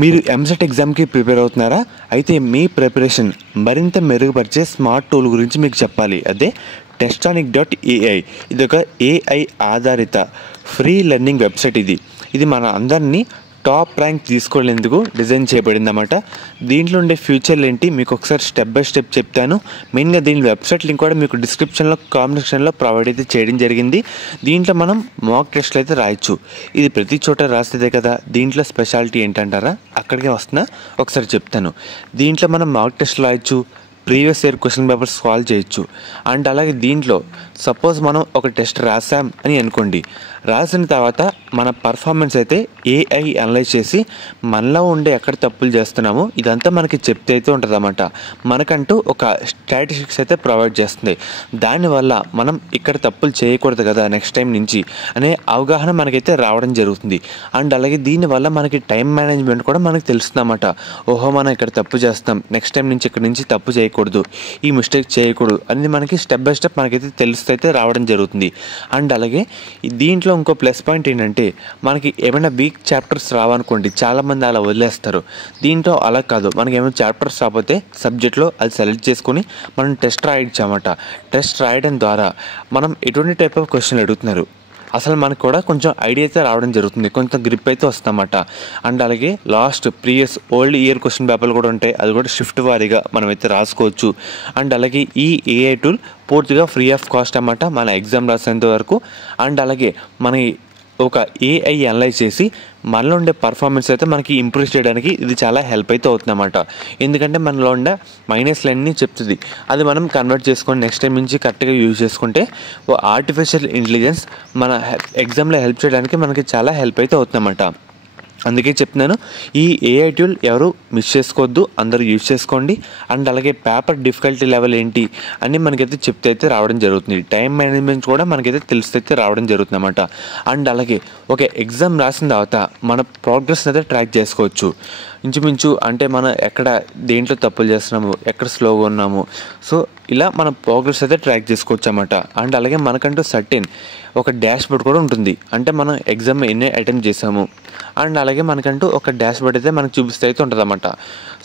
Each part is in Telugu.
మీరు ఎంసెట్ ఎగ్జామ్కి ప్రిపేర్ అవుతున్నారా? అయితే మీ ప్రిపరేషన్ మరింత మెరుగుపరిచే స్మార్ట్ టూల్ గురించి మీకు చెప్పాలి. అదే Testonic.ai. ఇది ఒక ఏఐ ఆధారిత ఫ్రీ లెర్నింగ్ వెబ్సైట్. ఇది మన అందరినీ టాప్ ర్యాంక్ తీసుకోలేందుకు డిజైన్ చేయబడిందన్నమాట. దీంట్లో ఉండే ఫ్యూచర్లు ఏంటి మీకు ఒకసారి స్టెప్ బై స్టెప్ చెప్తాను. మెయిన్గా దీని వెబ్సైట్ లింక్ కూడా మీకు డిస్క్రిప్షన్లో కామెంట్ సెక్షన్లో ప్రొవైడ్ అయితే చేయడం జరిగింది. దీంట్లో మనం మాక్ టెస్ట్లు అయితే రాయొచ్చు. ఇది ప్రతి చోట రాసేదే కదా. దీంట్లో స్పెషాలిటీ ఏంటంటారా? అక్కడికే వస్తున్నా, ఒకసారి చెప్తాను. దీంట్లో మనం మాక్ టెస్ట్లు రాయొచ్చు, previous year question papers solve చేయొచ్చు. అండ్ అలాగే దీంట్లో సపోజ్ మనం ఒక టెస్ట్ రాసాం అని అనుకోండి. రాసిన తర్వాత మన పర్ఫార్మెన్స్ అయితే ఏఐ అనలైజ్ చేసి మనలో ఉండే ఎక్కడ తప్పులు చేస్తున్నామో ఇదంతా మనకి చెప్తే అయితే ఉంటుంది అన్నమాట. మనకంటూ ఒక స్టాటిస్టిక్స్ అయితే ప్రొవైడ్ చేస్తుంది. దానివల్ల మనం ఇక్కడ తప్పులు చేయకూడదు కదా నెక్స్ట్ టైం నుంచి అనే అవగాహన మనకైతే రావడం జరుగుతుంది. అండ్ అలాగే దీనివల్ల మనకి టైం మేనేజ్మెంట్ కూడా మనకు తెలుస్తుంది అన్నమాట. ఓహో, మనం ఇక్కడ తప్పు చేస్తాం, నెక్స్ట్ టైం నుంచి ఇక్కడ నుంచి తప్పు చేయకూడదు, ఈ మిస్టేక్ చేయకూడదు అనేది మనకి స్టెప్ బై స్టెప్ మనకైతే తెలుస్తూ అయితే రావడం జరుగుతుంది. అండ్ అలాగే దీంట్లో ఇంకో ప్లస్ పాయింట్ ఏంటంటే మనకి ఏమైనా వీక్ చాప్టర్స్ రావనుకోండి, చాలామంది అలా వదిలేస్తారు. దీంట్లో అలా కాదు. మనకి ఏమైనా చాప్టర్స్ రాకపోతే సబ్జెక్ట్లో అది సెలెక్ట్ చేసుకుని మనం టెస్ట్ రాయొచ్చన్నమాట. టెస్ట్ రాయడం ద్వారా మనం ఎటువంటి టైప్ ఆఫ్ క్వశ్చన్లు అడుగుతున్నారు అసలు మనకు కూడా కొంచెం ఐడియా అయితే రావడం జరుగుతుంది, కొంచెం గ్రిప్ అయితే వస్తుందన్నమాట. అండ్ అలాగే last previous old year question పేపర్లు కూడా ఉంటాయి, అది కూడా షిఫ్ట్ వారీగా మనమైతే రాసుకోవచ్చు. అండ్ అలాగే ఈ ఏఐ టూల్ పూర్తిగా ఫ్రీ ఆఫ్ కాస్ట్ అన్నమాట మన ఎగ్జామ్ రాసేంత వరకు. అండ్ అలాగే మన ఒక ఏఐ అనలైజ్ చేసి మనలో ఉండే పర్ఫార్మెన్స్ అయితే మనకి ఇంప్రూవ్ చేయడానికి ఇది చాలా హెల్ప్ అయితే అవుతుందన్నమాట. ఎందుకంటే మనలో ఉండే మైనస్లన్నీ చెప్తుంది, అది మనం కన్వర్ట్ చేసుకొని నెక్స్ట్ టైం నుంచి కరెక్ట్గా యూజ్ చేసుకుంటే ఆర్టిఫిషియల్ ఇంటెలిజెన్స్ మన ఎగ్జామ్లో హెల్ప్ చేయడానికి మనకి చాలా హెల్ప్ అయితే అవుతుందన్నమాట. అందుకే చెప్తున్నాను, ఈ ఏఐ టూల్ ఎవరు మిస్ చేసుకోవద్దు, అందరూ యూజ్ చేసుకోండి. అండ్ అలాగే పేపర్ డిఫికల్టీ లెవెల్ ఏంటి అని మనకైతే చెప్తే అయితే రావడం జరుగుతుంది. టైం మేనేజ్మెంట్ కూడా మనకైతే తెలిస్తే రావడం జరుగుతుంది అన్నమాట. అండ్ అలాగే ఒక ఎగ్జామ్ రాసిన తర్వాత మన ప్రోగ్రెస్ అయితే ట్రాక్ చేసుకోవచ్చు. ఇంచుమించు అంటే మనం ఎక్కడ దేంట్లో తప్పులు చేస్తున్నాము, ఎక్కడ స్లోగా ఉన్నాము, సో ఇలా మన ప్రోగ్రెస్ అయితే ట్రాక్ చేసుకోవచ్చు అన్నమాట. అండ్ అలాగే మనకంటూ సర్టెన్ ఒక డాష్ బోర్డ్ కూడా ఉంటుంది. అంటే మనం ఎగ్జామ్ ఎన్ని అటెంప్ట్ చేసాము అండ్ అలాగే మనకంటూ ఒక డాష్ బోర్డ్ అయితే మనకు చూపిస్తే అయితే ఉంటుంది అన్నమాట.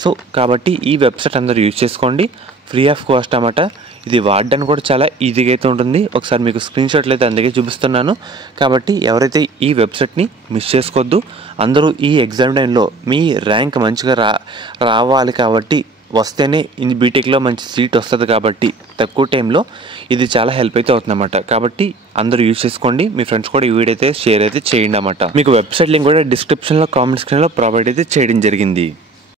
సో కాబట్టి ఈ వెబ్సైట్ అందరూ యూజ్ చేసుకోండి, ఫ్రీ ఆఫ్ కాస్ట్ అన్నమాట. ఇది వాడడానికి కూడా చాలా ఈజీగా అయితే ఉంటుంది. ఒకసారి మీకు స్క్రీన్ షాట్లు అయితే అందుకే చూపిస్తున్నాను. కాబట్టి ఎవరైతే ఈ వెబ్సైట్ని మిస్ చేసుకోవద్దు. అందరూ ఈ ఎగ్జామ్ టైంలో మీ ర్యాంక్ మంచిగా రావాలి కాబట్టి వస్తేనే బీటెక్లో మంచి సీట్ వస్తుంది కాబట్టి తక్కువ టైంలో ఇది చాలా హెల్ప్ అయితే అవుతుందన్నమాట. కాబట్టి అందరూ యూజ్ చేసుకోండి. మీ ఫ్రెండ్స్ కూడా ఈ వీడియో అయితే షేర్ అయితే చేయండి అన్నమాట. మీకు వెబ్సైట్ లింక్ కూడా డిస్క్రిప్షన్లో కామెంట్ సెక్షన్లో ప్రొవైడ్ అయితే చేయడం జరిగింది.